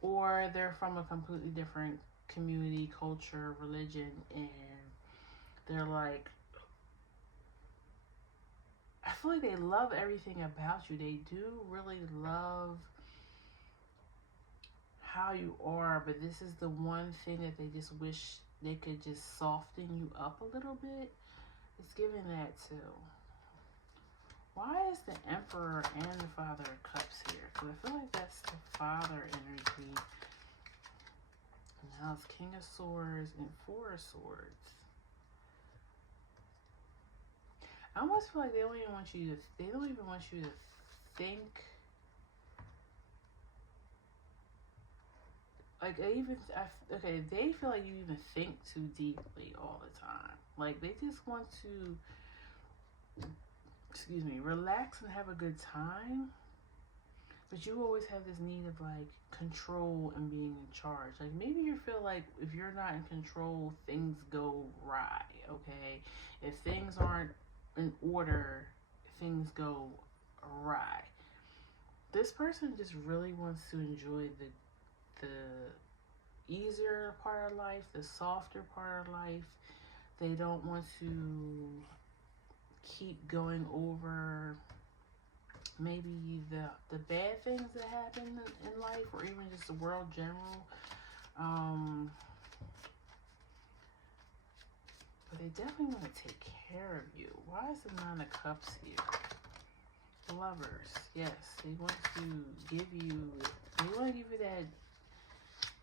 or they're from a completely different community, culture, religion, and they're like, I feel like they love everything about you. They do really love how you are, but this is the one thing that they just wish they could just soften you up a little bit. It's giving that too. Why is the Emperor and the Father of Cups here? Because I feel like that's the Father energy. Now it's King of Swords and Four of Swords. I almost feel like they don't even want you to think. Like, okay, they feel like you even think too deeply all the time. Like, they just want to, relax and have a good time. But you always have this need of, like, control and being in charge. Like, maybe you feel like if you're not in control, things go awry, okay? If things aren't in order, things go awry. This person just really wants to enjoy the easier part of life, the softer part of life. They don't want to keep going over maybe the bad things that happen in life, or even just the world general. But they definitely want to take care of you. Why is the Nine of Cups here? Lovers, yes, they want to give you that.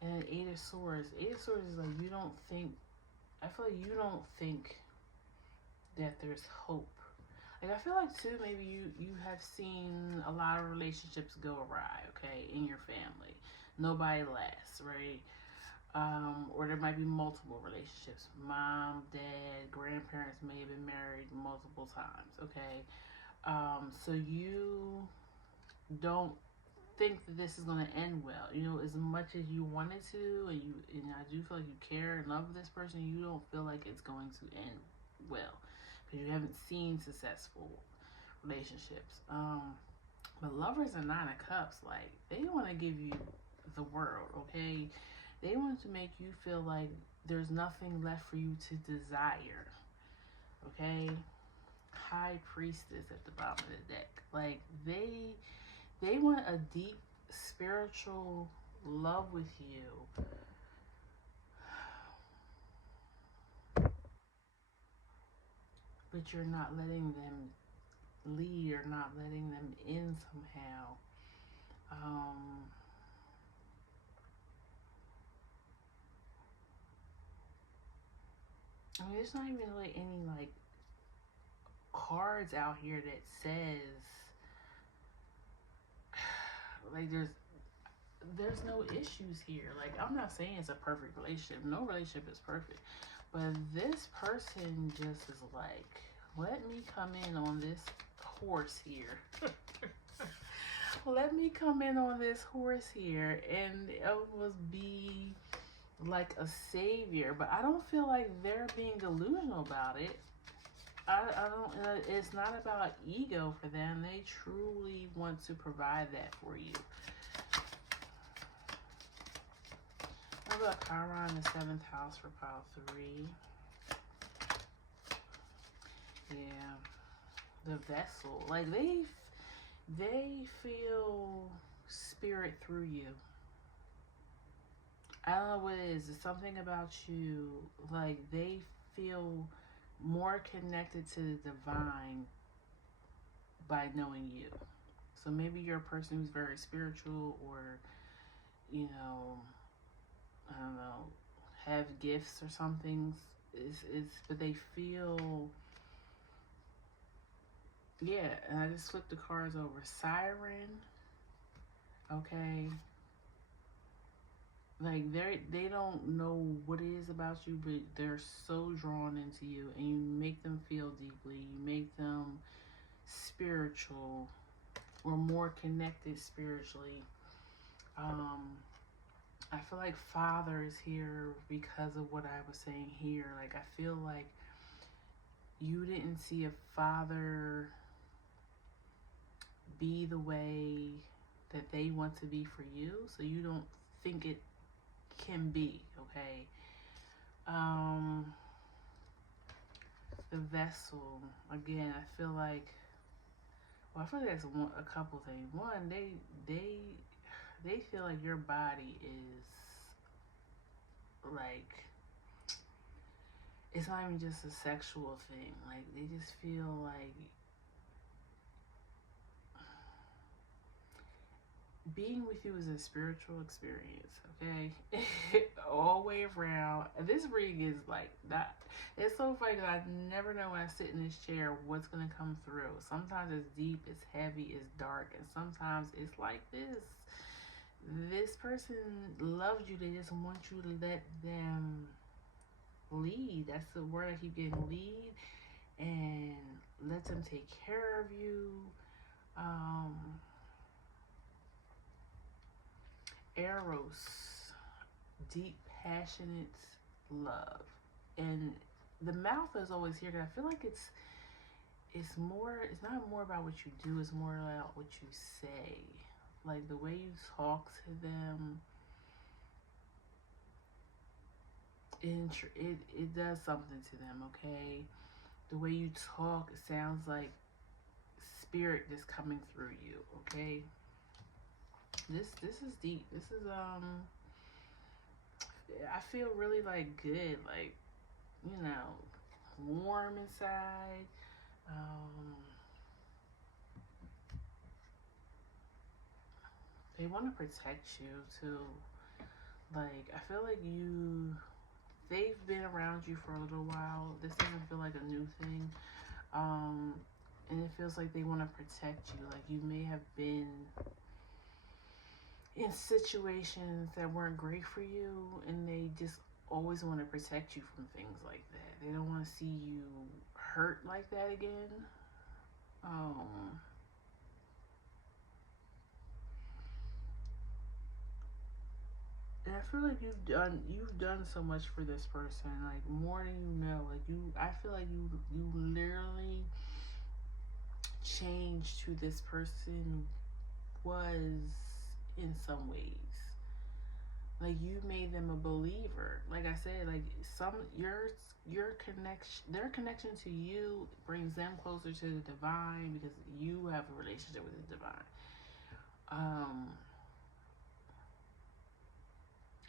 And Eight of Swords. Eight of Swords is like, you don't think, I feel like you don't think that there's hope. Like, I feel like too, maybe you have seen a lot of relationships go awry, okay, in your family. Nobody lasts, right? Or there might be multiple relationships. Mom, dad, grandparents may have been married multiple times, okay? So you don't think that this is going to end well. You know, as much as you want it to, and I do feel like you care and love this person, you don't feel like it's going to end well because you haven't seen successful relationships. But Lovers and Nine of Cups, like, they want to give you the world, okay? They want to make you feel like there's nothing left for you to desire, okay? High Priestess at the bottom of the deck. Like, they want a deep spiritual love with you. But you're not letting them lead, or not letting them in somehow. I mean, there's not even really any, like, cards out here that says, like, there's no issues here. Like, I'm not saying it's a perfect relationship. No relationship is perfect. But this person just is like, let me come in on this horse here. Let me come in on this horse here and almost be like a savior. But I don't feel like they're being delusional about it. I don't, it's not about ego for them. They truly want to provide that for you. What about Chiron in the 7th house for pile 3? Yeah. the vessel. Like they feel spirit through you. I don't know what it is. It's something about you. Like they feel more connected to the divine by knowing you. So maybe you're a person who's very spiritual, or you know, I don't know, have gifts or something. Is but they feel, yeah. And I just flipped the cards over. Siren, okay. Like they don't know what it is about you, but they're so drawn into you, and you make them feel deeply. You make them spiritual, or more connected spiritually. Um, I feel like Father is here because of what I was saying here. Like I feel like you didn't see a father be the way that they want to be for you, so you don't think it can be, okay? Um, the vessel, again, I feel like, well, I feel like that's a couple things. One, they feel like your body is like, it's not even just a sexual thing. Like they just feel like being with you is a spiritual experience, okay? All the way around. This reading is like that. It's so funny because I never know when I sit in this chair what's going to come through. Sometimes it's deep, it's heavy, it's dark, and sometimes it's like this. This person loves you, they just want you to let them lead. That's the word I keep getting, lead, and let them take care of you. Eros, deep, passionate love, and the mouth is always here. I feel like it's more. It's not more about what you do. It's more about what you say. Like the way you talk to them. It does something to them. Okay, the way you talk, it sounds like spirit is coming through you. Okay. This is deep. This is I feel really like good, like, you know, warm inside. They want to protect you too. Like I feel like they've been around you for a little while. This doesn't feel like a new thing. And it feels like they want to protect you. Like you may have been in situations that weren't great for you, and they just always want to protect you from things like that. They don't want to see you hurt like that again. And I feel like you've done so much for this person, like more than you know. Like I feel like you literally changed who this person was in some ways. Like you made them a believer. Like I said, like your connection, their connection to you brings them closer to the divine because you have a relationship with the divine.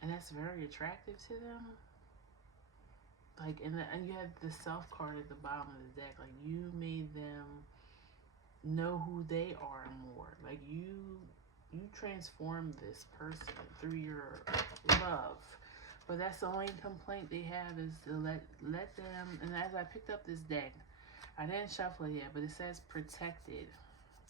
And that's very attractive to them. Like and you have the self card at the bottom of the deck. Like you made them know who they are more. Like you transform this person through your love. But that's the only complaint they have, is to let them. And as I picked up this deck, I didn't shuffle it yet, but it says protected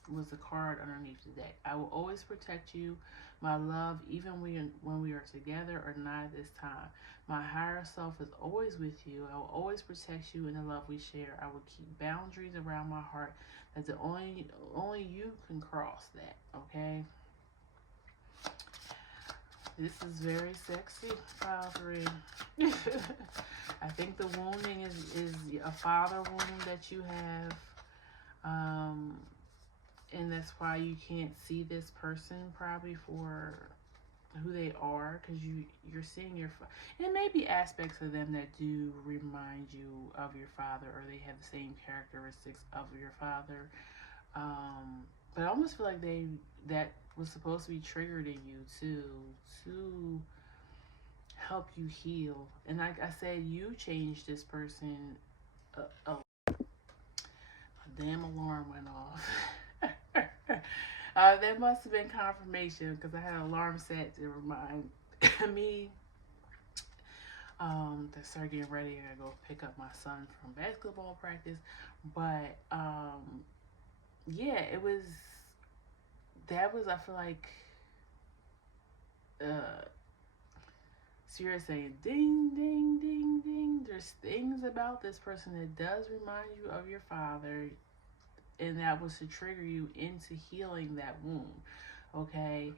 was the card underneath the deck. I will always protect you, my love, even when we are together or not at this time. My higher self is always with you. I will always protect you in the love we share. I will keep boundaries around my heart that the only you can cross that, okay? This is very sexy, file 3. I think the wounding is a father wound that you have. And that's why you can't see this person probably for who they are, because you're seeing and maybe aspects of them that do remind you of your father, or they have the same characteristics of your father. But I almost feel like that was supposed to be triggered in you to help you heal. And like I said, you changed this person. A damn alarm went off. That must have been confirmation, because I had an alarm set to remind me to start getting ready and go pick up my son from basketball practice. But yeah, I feel like Spirit saying ding, ding, ding, ding. There's things about this person that does remind you of your father, and that was to trigger you into healing that wound. Okay.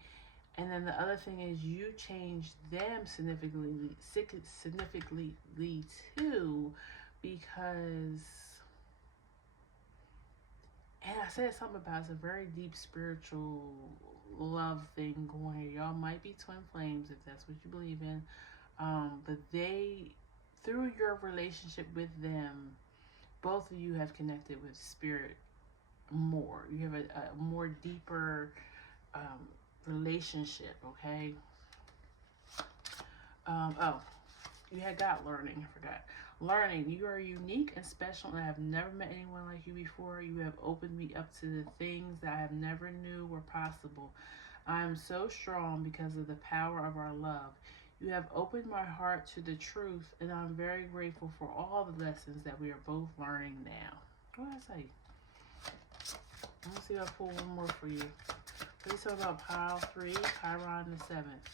And then the other thing is, you changed them significantly too, because, and I said something about, it's a very deep spiritual love thing going here. Y'all might be twin flames if that's what you believe in. But through your relationship with them, both of you have connected with spirit more. You have a more deeper relationship, okay? Oh, you had got learning. I forgot. Learning. You are unique and special, and I have never met anyone like you before. You have opened me up to the things that I have never knew were possible. I am so strong because of the power of our love. You have opened my heart to the truth, and I'm very grateful for all the lessons that we are both learning now. What did I say? Let me see if I pull one more for you. Let's talk about pile 3, Chiron the 7th.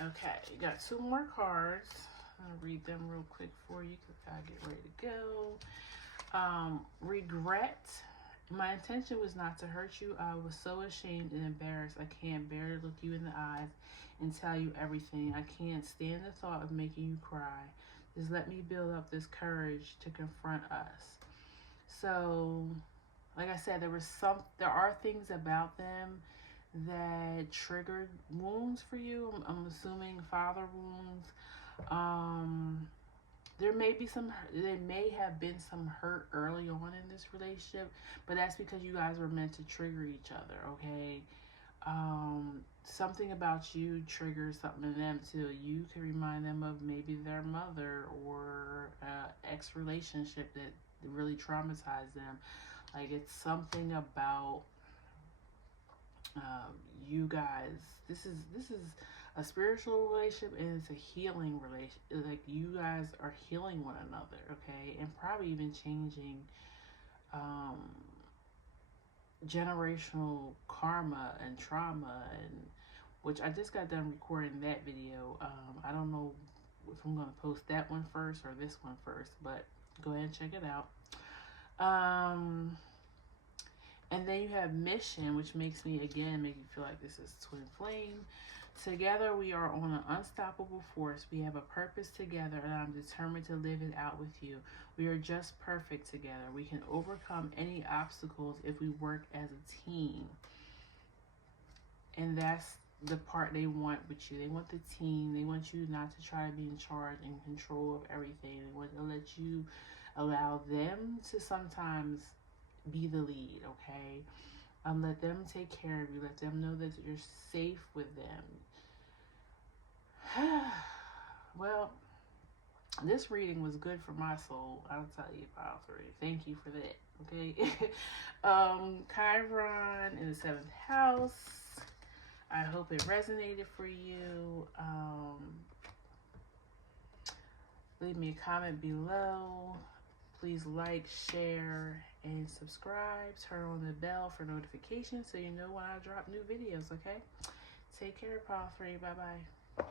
Okay, you got 2 more cards. I'll read them real quick for you because I get ready to go. Regret. My intention was not to hurt you. I was so ashamed and embarrassed. I can't bear to look you in the eyes and tell you everything. I can't stand the thought of making you cry. Just let me build up this courage to confront us. So, like I said, there are things about them that triggered wounds for you. I'm assuming father wounds. There may have been some hurt early on in this relationship, but that's because you guys were meant to trigger each other, okay? Something about you triggers something in them too. You can remind them of maybe their mother or ex relationship that really traumatized them. Like, it's something about you guys. This is a spiritual relationship, and it's a healing relationship. Like, you guys are healing one another, okay, and probably even changing generational karma and trauma, and which I just got done recording that video. I don't know if I'm going to post that one first or this one first, but go ahead and check it out. And then you have mission, which makes me feel like this is twin flame. Together we are on an unstoppable force. We have a purpose together, and I'm determined to live it out with you. We are just perfect together. We can overcome any obstacles if we work as a team. And that's the part they want with you. They want the team. They want you not to try to be in charge and control of everything. They want to allow them to sometimes be the lead, okay? Let them take care of you. Let them know that you're safe with them. Well, this reading was good for my soul. I'll tell you, pile 3. Thank you for that, okay? Chiron in the 7th house. I hope it resonated for you. Leave me a comment below. Please like, share, and subscribe. Turn on the bell for notifications so you know when I drop new videos, okay? Take care, pile 3. Bye-bye.